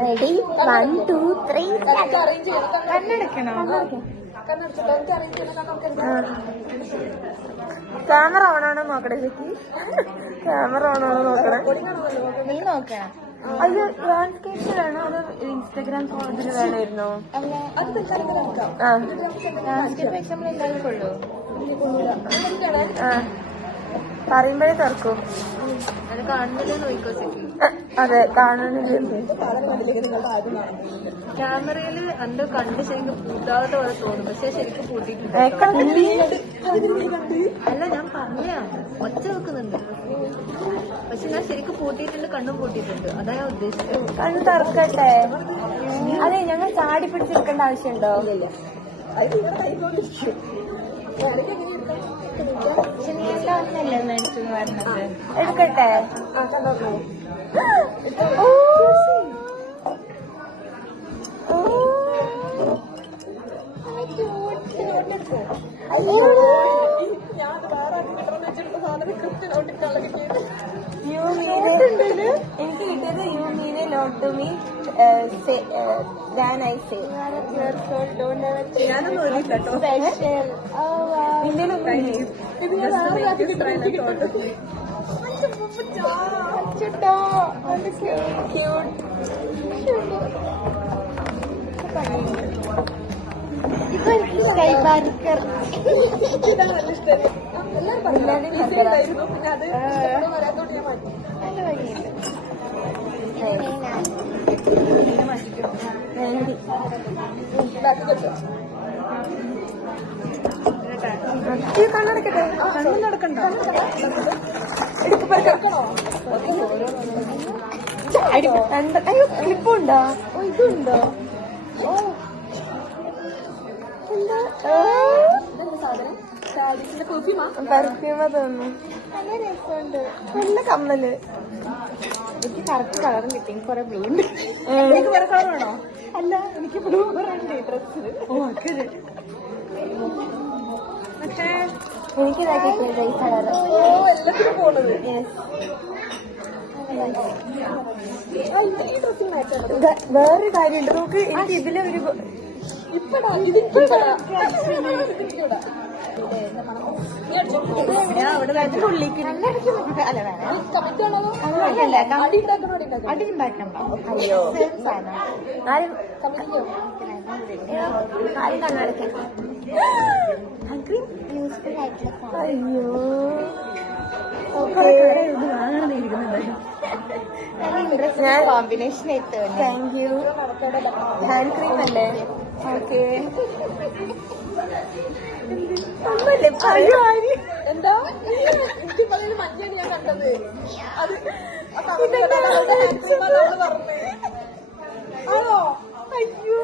Ready 1 2 3 കണ്ണടക്കണോ? Camera ഓണാണോ നോക്കണേ ചേച്ചി? Camera ഓണാണോ നോക്കണേ? നീ നോക്കണം. അത് ട്രാൻസ്ക്രിപ്ഷനാണോ അതോ ഇൻസ്റ്റാഗ്രാം ഫോണിൽ വേണമായിരുന്നോ? പറയുമ്പോഴേ തുറക്കും. അത് കാണുന്നില്ല നോക്കോ ചേച്ചി. അതെ കാണുന്നില്ല. ക്യാമറയില് എന്തോ കണ്ട് ശരിക്കും പൂട്ടാത്ത പോലെ തോന്നും, പക്ഷെ ശരിക്കും പൂട്ടിയിട്ടുണ്ട്. അല്ല ഞാൻ പറഞ്ഞ ഒച്ച വെക്കുന്നുണ്ട്, പക്ഷെ ഞാൻ ശരിക്കും പൂട്ടിയിട്ടുണ്ട്, കണ്ണും പൂട്ടിയിട്ടുണ്ട്. അതാ ഞാൻ ഉദ്ദേശിച്ചത്. കണ്ണ് തുറക്കട്ടെ. അതെ ഞങ്ങൾ ചാടി പിടിച്ചെടുക്കേണ്ട ആവശ്യമുണ്ടോ? എടുക്കട്ടെ. എനിക്ക് കിട്ടിയത് you mean not to me than I say. ഞാനൊന്നും ഓടിയില്ല കേട്ടോ. കണ്ണടക്കട്ടെ. കണ്ണും നടക്കണ്ടോ? അയ്യോ ക്ലിപ്പുണ്ടോ? ഇതുണ്ടോ? പെർഫ്യൂമ തോന്നുന്നു. നല്ല രസമുണ്ട്. നല്ല കമ്മല്. എനിക്ക് കറക്റ്റ് കളറും കിട്ടി. എനിക്ക് കുറെ ബ്ലൂ ഉണ്ട്. എനിക്ക് വേറെ കളർ വേണോ? അല്ല എനിക്ക് ബ്ലൂ ഉണ്ട് ഡ്രസ്സിൽ. പക്ഷേ എനിക്ക് ഇതാക്കിയിട്ടില്ല ഈ കളർ. എല്ലാത്തിനും പോണത് വേറൊരു കാര്യമുണ്ട് നോക്ക്. എനിക്ക് ഇതിലെ ഒരു ഞാൻ അവിടെ ഉള്ളിക്ക് അടി ഉണ്ടാക്കണ്ട. അയ്യോ ആരും കണ്ണടക്കാം. അയ്യോ ഞാൻ കോമ്പിനേഷൻ ആയിട്ട്. Thank you. ഹാൻഡ് ക്രീം അല്ലേ? ഓക്കെ. ഒന്നല്ലേ അയ്യോ എന്താ മഞ്ഞാണ് ഞാൻ കണ്ടത്. അത് ആണോ? അയ്യോ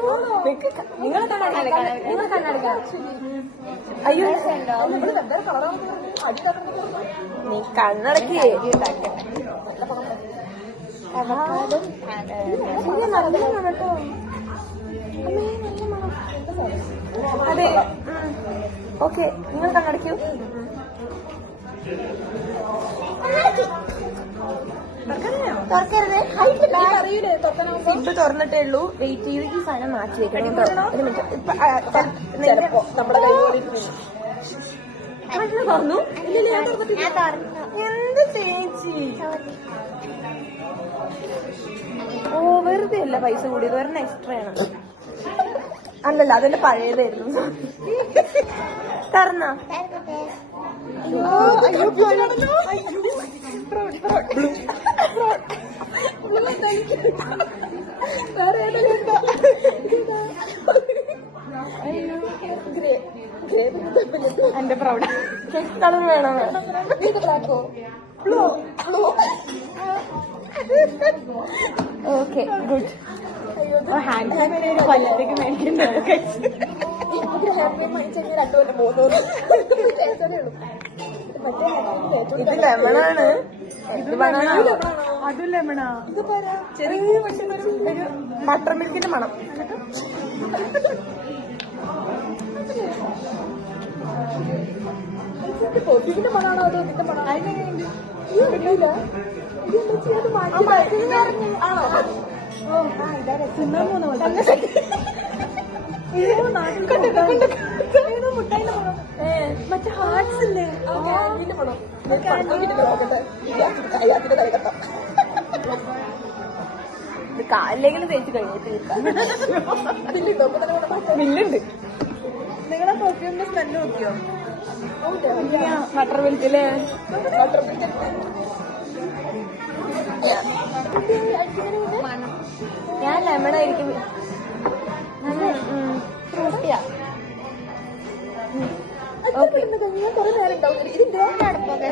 നിങ്ങൾ കണ്ണടക്കാം. നിങ്ങൾ കണ്ണടക്കാം. അയ്യോ നീ കണ്ണടക്കി. അതെ ഓക്കെ. നിങ്ങൾ കണ്ണടക്കൂ. തുറക്കരുത്. ഫുഡ് തുറന്നിട്ടേ ഉള്ളൂ. വെയിറ്റ് ചെയ്ത് ഈ സാധനം മാറ്റി വെക്കണം. ഒരു മിനിറ്റ്. തുറന്നു. എന്ത് ചേച്ചി? ഓ വെറുതെ അല്ല പൈസ കൂടിയത്. ഒരെണ്ണം എക്സ്ട്രാ ആണ്. അല്ലല്ല അതെന്റെ പഴയതായിരുന്നു. തുറന്നോ? എന്റെ പ്രൗഡ് കളർ വേണോ? Okay good. ഹാൻഡ് ബാഗ് കൊല്ലത്തേക്ക് മേടിക്കുന്നുണ്ട്. ഇത് ലെമണാണ്. ഇത് ബനാന. അതും ലെമണാ. ഇത് ചെറിയ പക്ഷെ ഒരു ബട്ടർ മിൽക്കിന്റെ മണം. പെർഫ്യൂമിന്റെ മണാണോ അതോ ഇതിന്റെ മണാണോ? മറ്റേ ഹാർട്സ് ഇല്ലേ? കാലിലെങ്കിലും തേച്ച് കഴിഞ്ഞിട്ടില്ല. ബില്ലുണ്ട്. നിങ്ങളെ പെർഫ്യൂമിന്റെ സ്മെല്ല് നോക്കിയോ? ബട്ടർ മിൽക്ക് അല്ലേ? ഞാൻ ലെമണായിരിക്കും. ഫ്രൂട്ടിയാ. ഓക്കെ, കുറെ നേരം ഉണ്ടാവും. ഇതിന്റെ അടപ്പൊക്കെ